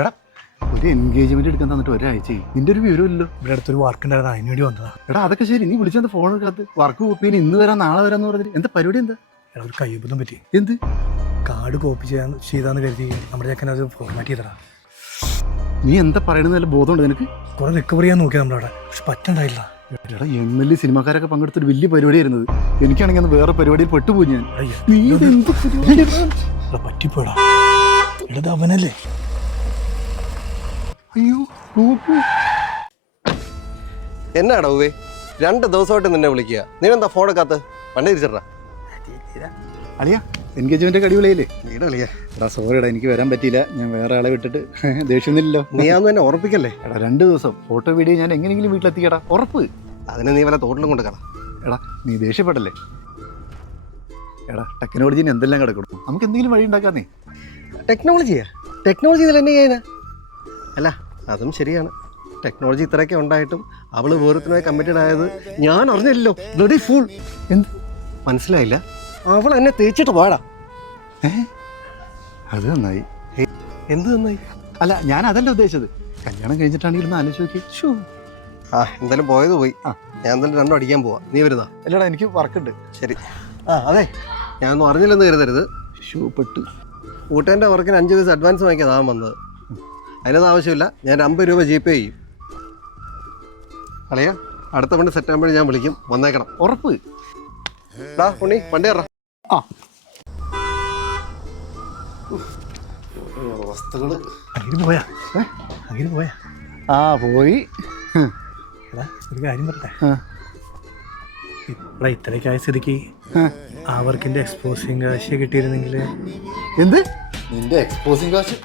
എടാ ഒരു എൻഗേജ്മെന്റ് എടുക്കാൻ തന്നിട്ട് ഒരാഴ്ച നിന്റെ ഒരു വിവരമില്ലല്ലോ. ഇവിടെ അടുത്തൊരു വർക്ക് ഉണ്ടായിരുന്നു, അതിന് വേണ്ടി വന്നതാ. എടാ അതൊക്കെ ശരി, നീ വിളിച്ചെന്താ ഫോൺ എടുക്കാത്ത? വർക്ക് കോപ്പി ചെയ്യാൻ ഇന്ന് വരാം നാളെ വരാന്ന് പറഞ്ഞിട്ട് എന്താ പരിപാടി? എന്താ എടാ ഒരു കയ്യൊപ്പം പറ്റി. എന്ത് കാർഡ് കോപ്പി ചെയ്താന്ന് കരുതി നമ്മുടെ ചെക്കൻ അത് ഫോർമാറ്റ് ചെയ്തടാ. നീ എന്താ പറയണെന്ന് നല്ല ബോധമുണ്ട് നിനക്ക്? കുറെ റിക്കവർ ചെയ്യാൻ നോക്കിയാ നമ്മളവിടെ, പക്ഷെ പറ്റണ്ടായില്ല. എടാ MLA സിനിമാക്കാരൊക്കെ പങ്കെടുത്തൊരു വലിയ പരിപാടിയായിരുന്നത്. എനിക്കാണെങ്കിൽ അന്ന് വേറെ പരിപാടിയിൽ പെട്ടുപോയി ഞാൻ. നീ ഇത് എന്ത് പരിപാടിയാ? പറ്റിപ്പോടാ. എടാ അവനല്ലേ? അയ്യോ ഗോപു. എന്നാടാ ഉവേ 2 ദിവസമായിട്ട് നിന്നെ വിളിക്കുക, നീ എന്താ ഫോൺ എടുക്കാത്ത? പണ്ട് തിരിച്ചിട്ടാ അളിയാ എൻഗേജ്മെന്റ് ഒക്കെ അടിപൊളിയല്ലേ? വീട് കളിയാ. എടാ സോറിടാ, എനിക്ക് വരാൻ പറ്റിയില്ല. ഞാൻ വേറെ ആളെ വിട്ടിട്ട് ദേഷ്യമൊന്നുമില്ലല്ലോ. നീ അന്ന് തന്നെ ഉറപ്പിക്കല്ലേ? എടാ 2 ദിവസം ഫോട്ടോ വീഡിയോ ഞാൻ എങ്ങനെയെങ്കിലും വീട്ടിലെത്തിക്കടാ, ഉറപ്പ്. അതിന് നീ വല്ല തോട്ടിലും കൊണ്ട് കളാ. എടാ നീ ദേഷ്യപ്പെട്ടല്ലേ? എടാ ടെക്നോളജിന് എന്തെല്ലാം കിടക്കണം, നമുക്ക് എന്തെങ്കിലും വഴി ഉണ്ടാക്കാന്നേ. ടെക്നോളജി ഇതിൽ എന്നെ ചെയ്യാനാ? അല്ല അതും ശരിയാണ്, ടെക്നോളജി ഇത്രയൊക്കെ ഉണ്ടായിട്ടും അവള് വേറൊരുത്തനുമായി കമ്മിറ്റഡ് ആയത് ഞാൻ അറിഞ്ഞില്ലല്ലോ. Bloody fool. എന്ത് മനസ്സിലായില്ല? അവൾ എന്നെ തേച്ചിട്ട് പോടാ. അത് നന്നായി. എന്ത് നന്നായി? അല്ല ഞാൻ അതല്ല ഉദ്ദേശിച്ചത്, കല്യാണം കഴിഞ്ഞിട്ടാണെങ്കിൽ ഒന്ന് ആലോചിച്ച് നോക്കി. എന്തായാലും പോയത് പോയി. ഞാൻ എന്തായാലും 2 അടിക്കാൻ പോവാ, നീ വരുന്നോ? അല്ലടാ എനിക്ക് വർക്കുണ്ട്. ശരി. അതെ, ഞാനൊന്നും അറിഞ്ഞില്ലെന്ന് കരുതരുത്. പെട്ട് കൂട്ടേൻ്റെ വർക്കിന് 5 ദിവസം അഡ്വാൻസ് വാങ്ങിയതാണ് വന്നത്. അതിനൊന്നും ആവശ്യമില്ല, ഞാൻ 50 രൂപ GPay ചെയ്യും. അളയാ അടുത്ത വണ്ടി സെറ്റ് ആകുമ്പോഴേ ഞാൻ വിളിക്കും, വന്നേക്കണം. ഉറപ്പ്. ഉണ്ണി വണ്ടി കയറാം. അവസ്ഥകള് അങ്ങനെ പോയാ പോയി. എടാ ഒരു കാര്യം പറയട്ടെ. ഇവിടെ ഇത്രയൊക്കെ ആയ സ്ഥിതിക്ക് ആ വർക്കിന്റെ എക്സ്പോസിങ് കാശ് കിട്ടിയിരുന്നെങ്കിൽ. എന്ത് നിന്റെ എക്സ്പോസിങ് കാശ്?